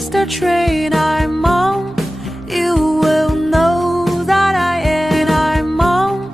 is the train I'm on. You will know that I am on.